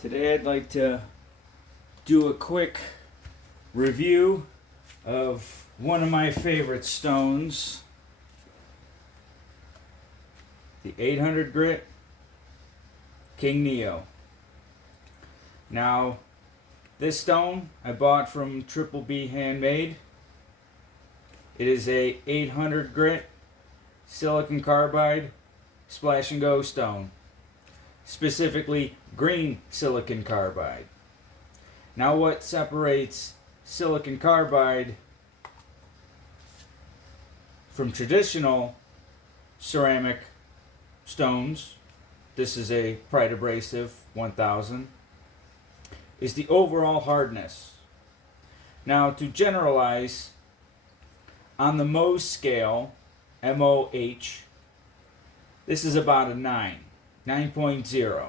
Today I'd like to do a quick review of one of my favorite stones, the 800 grit King Neo. Now, this stone I bought from Triple B Handmade. It is a 800 grit silicon carbide splash and go stone, specifically green silicon carbide. Now, what separates silicon carbide from traditional ceramic stones, this is a Pride Abrasive 1000, is the overall hardness. Now, to generalize, on the Mohs scale, MOH, this is about a 9.0.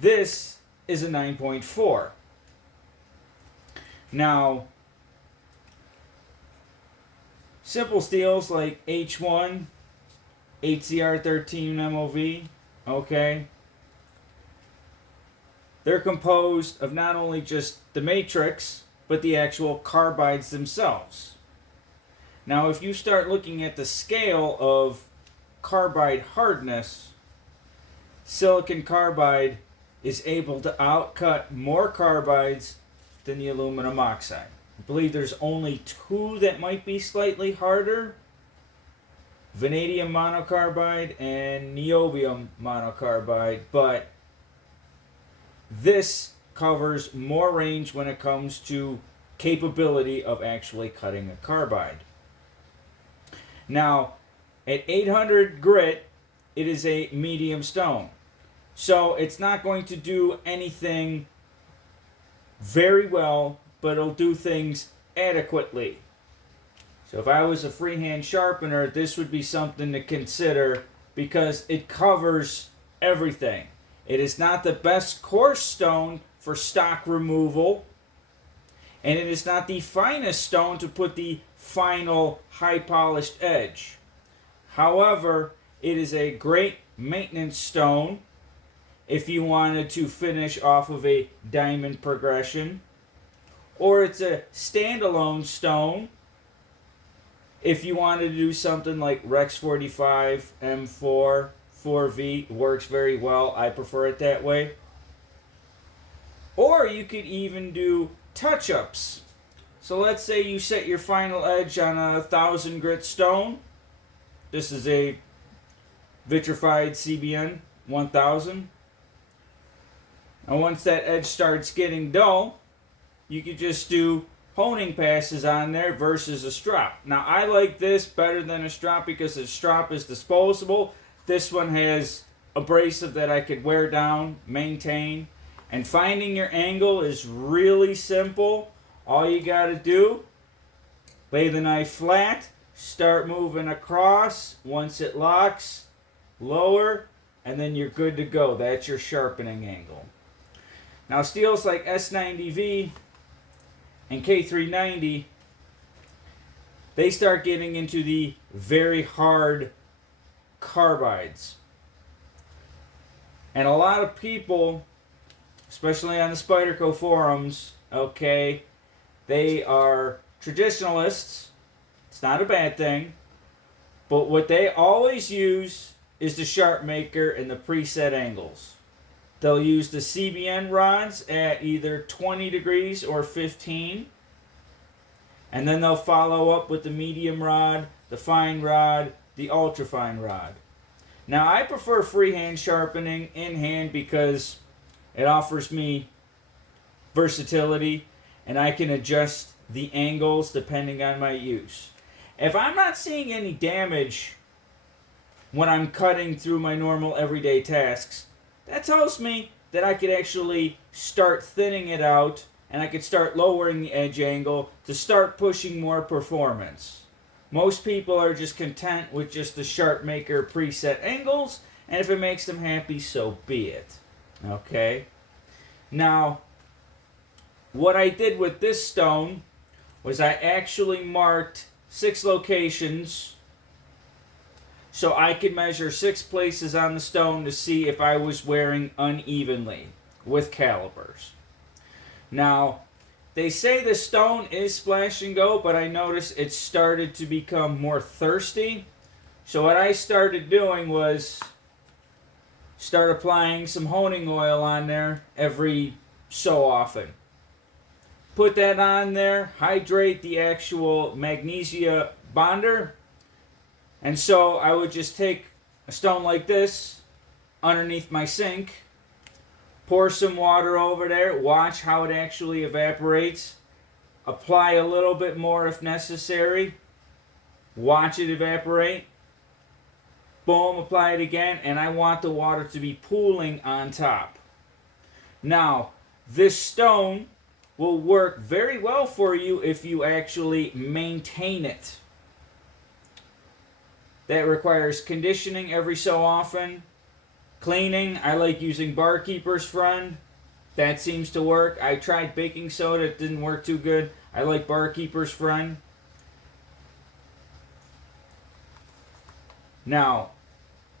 This is a 9.4. Now, simple steels like H1, HCR13 MOV, okay, they're composed of not only just the matrix, but the actual carbides themselves. Now, if you start looking at the scale of carbide hardness, silicon carbide is able to outcut more carbides than the aluminum oxide. I believe there's only two that might be slightly harder: vanadium monocarbide and niobium monocarbide, but this covers more range when it comes to capability of actually cutting a carbide. Now, at 800 grit, it is a medium stone. So it's not going to do anything very well, but it'll do things adequately. So if I was a freehand sharpener, this would be something to consider because it covers everything. It is not the best coarse stone for stock removal, and it is not the finest stone to put the final high polished edge. However, it is a great maintenance stone if you wanted to finish off of a diamond progression, or it's a standalone stone if you wanted to do something like Rex 45 M4 4V. Works very well. I prefer it that way. Or you could even do touch-ups. So let's say you set your final edge on a 1000 grit stone. This is a vitrified CBN 1000. And once that edge starts getting dull, you could just do honing passes on there versus a strop. Now, I like this better than a strop because the strop is disposable. This one has abrasive that I could wear down, maintain. And finding your angle is really simple. All you got to do, lay the knife flat, start moving across. Once it locks, lower, and then you're good to go. That's your sharpening angle. Now, steels like S90V and K390, they start getting into the very hard carbides. And a lot of people, especially on the spyderco forums, okay, they are traditionalists. It's not a bad thing. But what they always use is the sharp maker and the preset angles. They'll use the CBN rods at either 20 degrees or 15. And then they'll follow up with the medium rod, the fine rod, the ultra fine rod. Now, I prefer freehand sharpening in hand because it offers me versatility and I can adjust the angles depending on my use. If I'm not seeing any damage when I'm cutting through my normal everyday tasks, that tells me that I could actually start thinning it out and I could start lowering the edge angle to start pushing more performance. Most people are just content with just the sharp maker preset angles, and if it makes them happy, so be it. Okay? Now, what I did with this stone was I actually marked 6 locations so I could measure 6 places on the stone to see if I was wearing unevenly with calipers. Now, they say the stone is splash and go, but I noticed it started to become more thirsty. So what I started doing was start applying some honing oil on there every so often. Put that on there, hydrate the actual magnesia bonder, and so I would just take a stone like this underneath my sink, pour some water over there, watch how it actually evaporates, apply a little bit more if necessary, watch it evaporate, boom, apply it again, and I want the water to be pooling on top. Now, this stone will work very well for you if you actually maintain it. That requires conditioning every so often. Cleaning, I like using Barkeeper's Friend. That seems to work. I tried baking soda, it didn't work too good. I like Barkeeper's Friend. Now,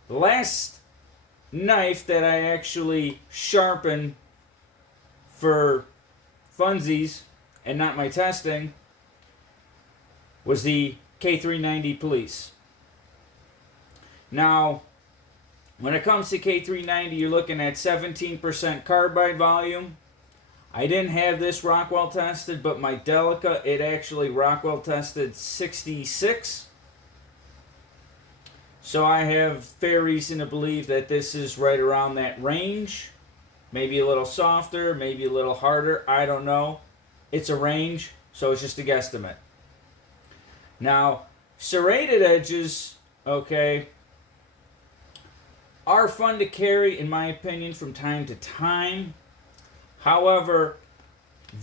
the last knife that I actually sharpen for funsies and not my testing was the K390 Police. Now, when it comes to K390, you're looking at 17% carbide volume. I didn't have this Rockwell tested, but my Delica, it actually Rockwell tested 66. So I have fair reason to believe that this is right around that range. Maybe a little softer, maybe a little harder, I don't know. It's a range, so it's just a guesstimate. Now, serrated edges, okay, are fun to carry, in my opinion, from time to time. However,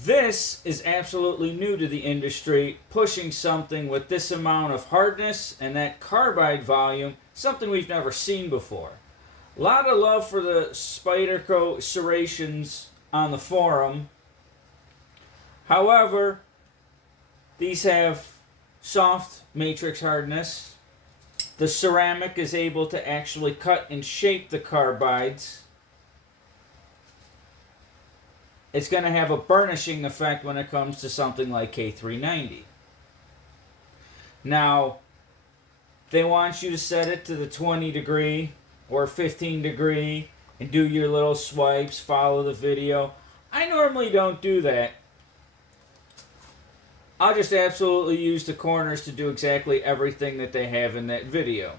this is absolutely new to the industry, pushing something with this amount of hardness and that carbide volume, something we've never seen before. A lot of love for the Spyderco serrations on the forum. However, these have soft matrix hardness. The ceramic is able to actually cut and shape the carbides. It's going to have a burnishing effect when it comes to something like K390. Now, they want you to set it to the 20 degree or 15 degree and do your little swipes, follow the video. I normally don't do that. I'll just absolutely use the corners to do exactly everything that they have in that video.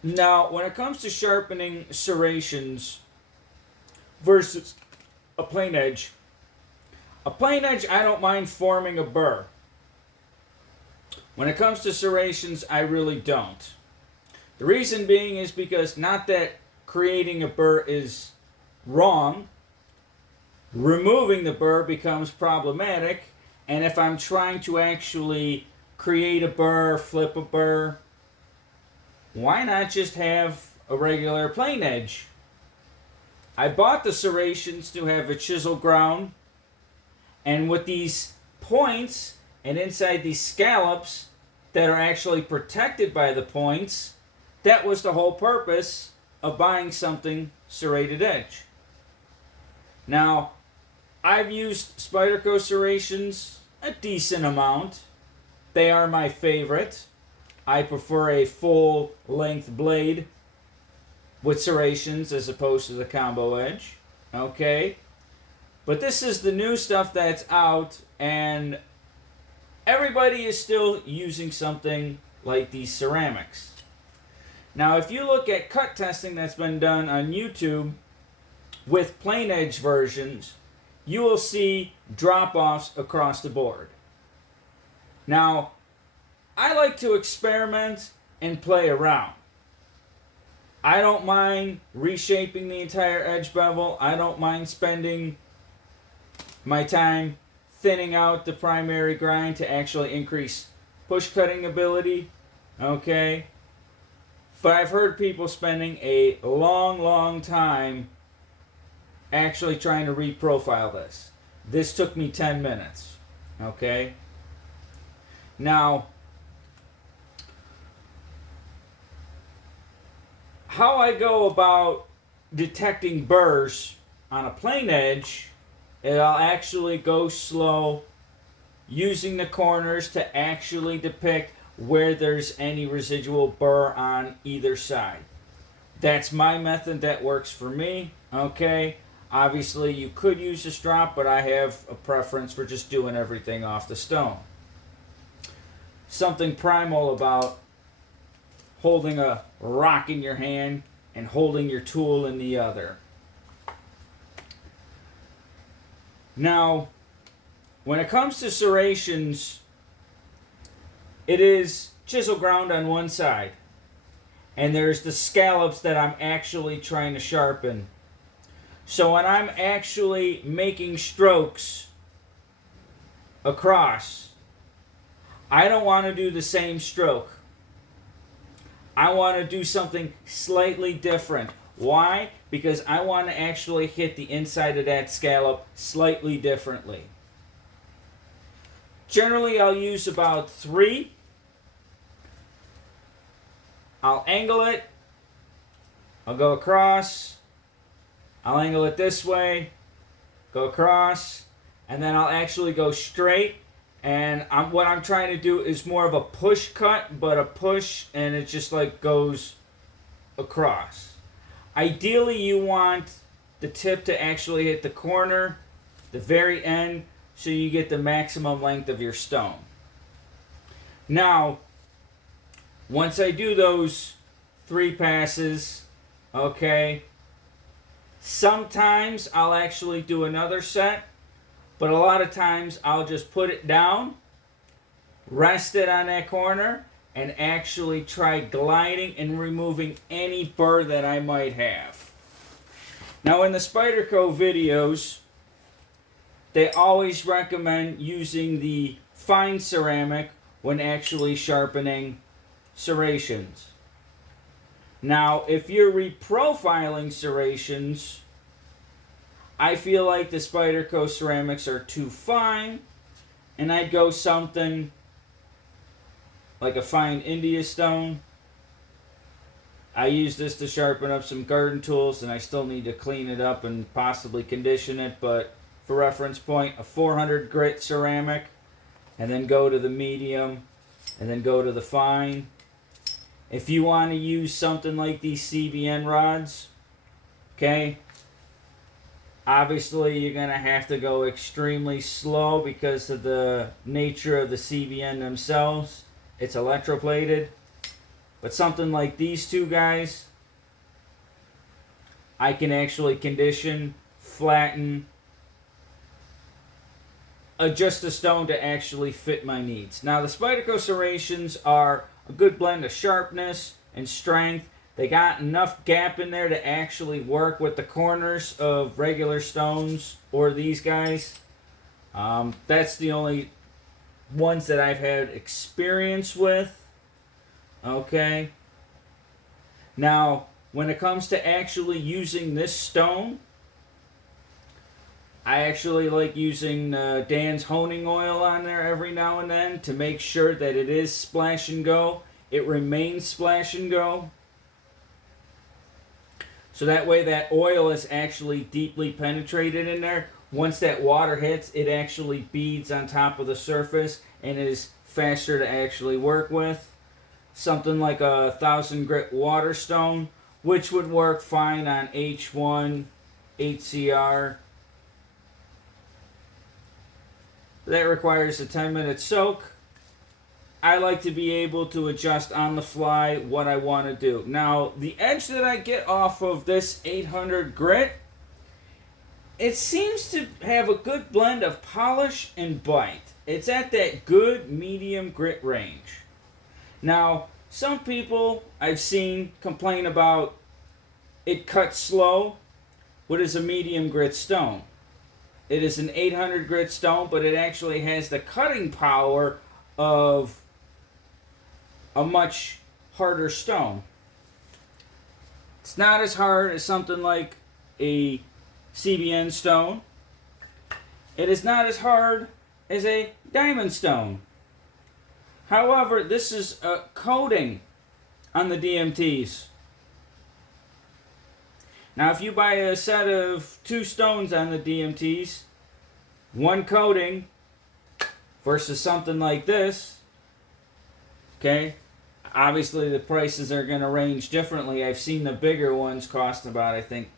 Now, when it comes to sharpening serrations versus a plain edge I don't mind forming a burr. When it comes to serrations, I really don't. The reason being is because not that creating a burr is wrong, removing the burr becomes problematic, and if I'm trying to actually create a burr, flip a burr, why not just have a regular plain edge? I bought the serrations to have a chisel ground, and with these points and inside these scallops that are actually protected by the points, that was the whole purpose of buying something serrated edge. Now, I've used Spyderco serrations a decent amount. They are my favorite. I prefer a full length blade with serrations as opposed to the combo edge. Okay? But this is the new stuff that's out, and everybody is still using something like these ceramics. Now, if you look at cut testing that's been done on YouTube with plain edge versions, you will see drop-offs across the board. Now, I like to experiment and play around. I don't mind reshaping the entire edge bevel. I don't mind spending my time thinning out the primary grind to actually increase push cutting ability. Okay? But I've heard people spending a long time actually trying to reprofile this. This took me 10 minutes. Okay? Now, how I go about detecting burrs on a plane edge is I'll actually go slow, using the corners to actually depict where there's any residual burr on either side. That's my method that works for me. Okay, obviously you could use a strop, but I have a preference for just doing everything off the stone. Something primal about holding a rock in your hand and holding your tool in the other. Now, when it comes to serrations, it is chisel ground on one side, and there's the scallops that I'm actually trying to sharpen. So when I'm actually making strokes across, I don't want to do the same stroke. I want to do something slightly different. Why? Because I want to actually hit the inside of that scallop slightly differently. Generally, I'll use about 3. I'll angle it. I'll go across. I'll angle it this way. Go across. And then I'll actually go straight. And what I'm trying to do is more of a push cut, but a push, and it just like goes across. Ideally, you want the tip to actually hit the corner, the very end, so you get the maximum length of your stone. Now, once I do those 3 passes, okay, sometimes I'll actually do another set. But a lot of times I'll just put it down, rest it on that corner, and actually try gliding and removing any burr that I might have. Now in the Spyderco videos, they always recommend using the fine ceramic when actually sharpening serrations. Now if you're reprofiling serrations, I feel like the Spyderco ceramics are too fine, and I'd go something like a fine India stone. I use this to sharpen up some garden tools, and I still need to clean it up and possibly condition it, but for reference point, a 400 grit ceramic, and then go to the medium, and then go to the fine. If you want to use something like these CBN rods, okay, obviously you're going to have to go extremely slow because of the nature of the CBN themselves. It's electroplated. But something like these 2 guys, I can actually condition, flatten, adjust the stone to actually fit my needs. Now the Spyderco serrations are a good blend of sharpness and strength. They got enough gap in there to actually work with the corners of regular stones or these guys. That's the only ones that I've had experience with. Okay. Now, when it comes to actually using this stone, I actually like using Dan's honing oil on there every now and then to make sure that it is splash and go. It remains splash and go. So that way that oil is actually deeply penetrated in there. Once that water hits, it actually beads on top of the surface and is faster to actually work with. Something like a 1000 grit water stone, which would work fine on H1, HCR. That requires a 10-minute soak. I like to be able to adjust on the fly what I want to do. Now, the edge that I get off of this 800 grit, it seems to have a good blend of polish and bite. It's at that good medium grit range. Now, some people I've seen complain about it cuts slow. What is a medium grit stone? It is an 800 grit stone, but it actually has the cutting power of a much harder stone. It's not as hard as something like a CBN stone. It is not as hard as a diamond stone. However, this is a coating on the DMTs. Now, if you buy a set of 2 stones on the DMTs, one coating versus something like this, okay, obviously the prices are going to range differently. I've seen the bigger ones cost about, I think,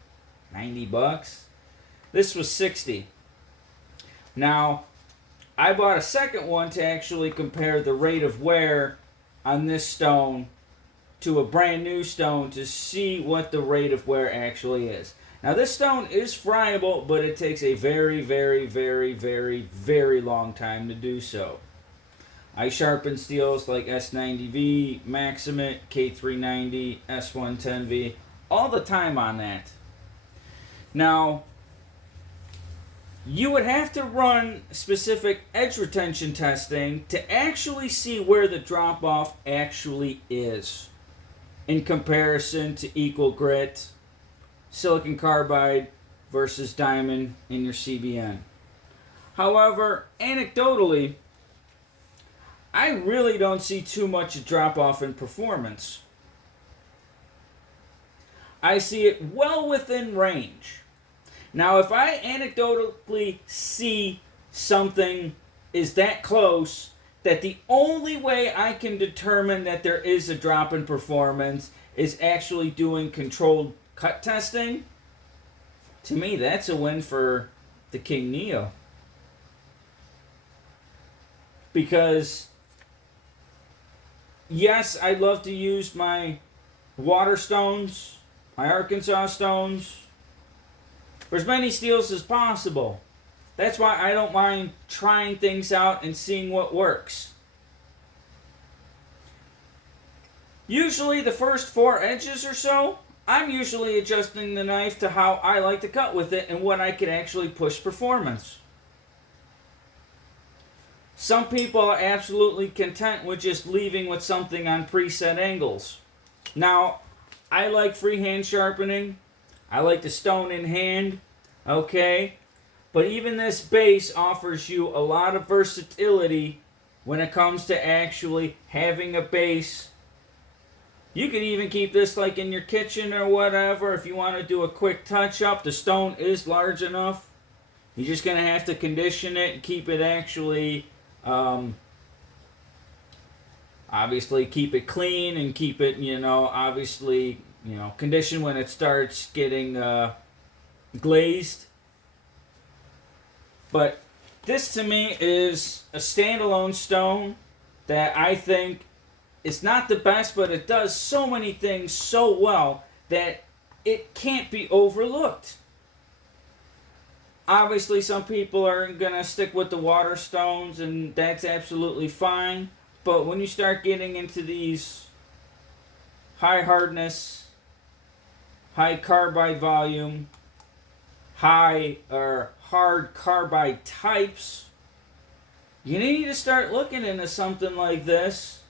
$90. This was $60. Now, I bought a second one to actually compare the rate of wear on this stone to a brand new stone to see what the rate of wear actually is. Now, this stone is friable, but it takes a very, very, very, very, very long time to do so. I sharpen steels like S90V, Maximate, K390, S110V, all the time on that. Now, you would have to run specific edge retention testing to actually see where the drop-off actually is in comparison to equal grit, silicon carbide versus diamond in your CBN. However, anecdotally, I really don't see too much drop-off in performance. I see it well within range. Now, if I anecdotally see something is that close that the only way I can determine that there is a drop in performance is actually doing controlled cut testing, to me, that's a win for the King Neo. Because, yes, I'd love to use my water stones, my Arkansas stones, for as many steels as possible. That's why I don't mind trying things out and seeing what works. Usually the first 4 edges or so, I'm usually adjusting the knife to how I like to cut with it and what I can actually push performance. Some people are absolutely content with just leaving with something on preset angles. Now, I like freehand sharpening. I like the stone in hand, okay? But even this base offers you a lot of versatility when it comes to actually having a base. You can even keep this like in your kitchen or whatever if you want to do a quick touch-up. The stone is large enough. You're just going to have to condition it and keep it actually, obviously keep it clean and keep it, obviously, condition when it starts getting glazed. But this to me is a standalone stone that I think is not the best, but it does so many things so well that it can't be overlooked. Obviously, some people are going to stick with the water stones, and that's absolutely fine. But when you start getting into these high hardness, high carbide volume, high or hard carbide types, you need to start looking into something like this.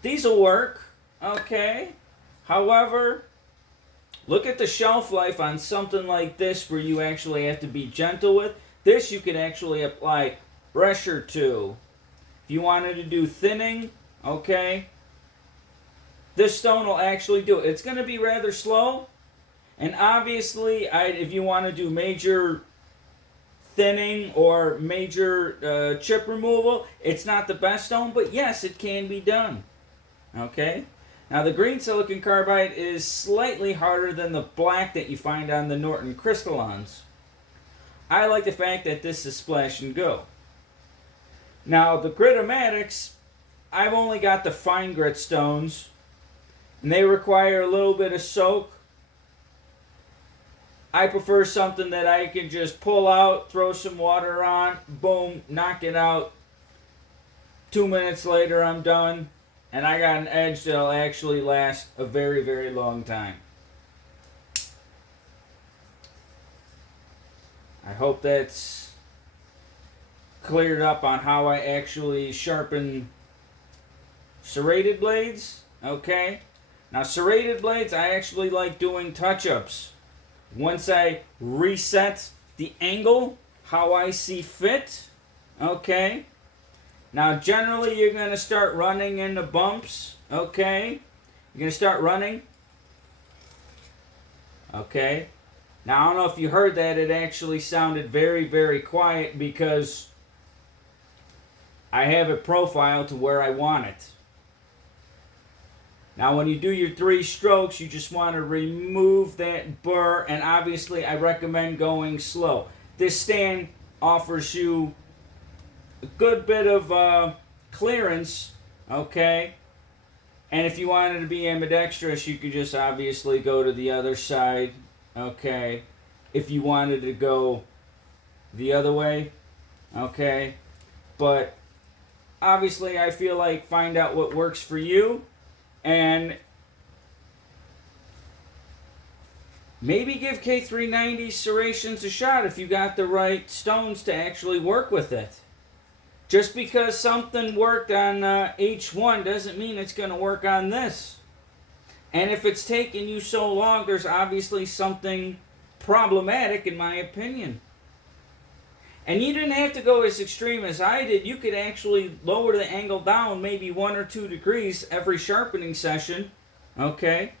These will work, okay? However, look at the shelf life on something like this where you actually have to be gentle with. This you can actually apply pressure to. If you wanted to do thinning, okay, this stone will actually do it. It's going to be rather slow. And obviously, if you want to do major thinning or major chip removal, it's not the best stone, but yes, it can be done. Okay? Now, the green silicon carbide is slightly harder than the black that you find on the Norton crystallons. I like the fact that this is splash and go. Now, the Gritomatics, I've only got the fine grit stones, and they require a little bit of soak. I prefer something that I can just pull out, throw some water on, boom, knock it out. 2 minutes later, I'm done. And I got an edge that'll actually last a very, very long time. I hope that's cleared up on how I actually sharpen serrated blades. Okay? Now, serrated blades, I actually like doing touch-ups. Once I reset the angle, how I see fit. Okay? Now, generally, you're going to start running into bumps, okay? You're going to start running. Okay? Now, I don't know if you heard that. It actually sounded very, very quiet because I have it profiled to where I want it. Now, when you do your 3 strokes, you just want to remove that burr, and obviously I recommend going slow. This stand offers you a good bit of clearance, okay? And if you wanted to be ambidextrous, you could just obviously go to the other side, okay? If you wanted to go the other way, okay? But obviously I feel like find out what works for you, and maybe give K390 serrations a shot if you got the right stones to actually work with it. Just because something worked on H1 doesn't mean it's going to work on this. And if it's taken you so long, there's obviously something problematic in my opinion. And you didn't have to go as extreme as I did. You could actually lower the angle down maybe 1 or 2 degrees every sharpening session. Okay?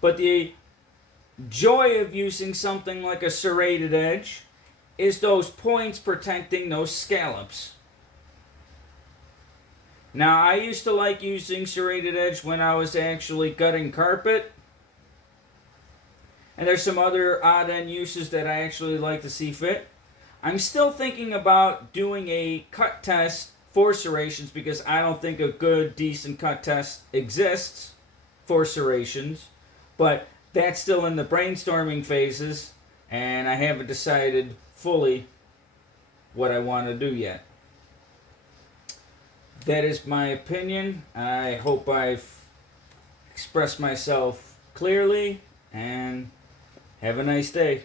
But the joy of using something like a serrated edge is those points protecting those scallops. Now, I used to like using serrated edge when I was actually gutting carpet. And there's some other odd end uses that I actually like to see fit. I'm still thinking about doing a cut test for serrations because I don't think a good, decent cut test exists for serrations. But that's still in the brainstorming phases, and I haven't decided fully what I want to do yet. That is my opinion. I hope I've expressed myself clearly, and have a nice day.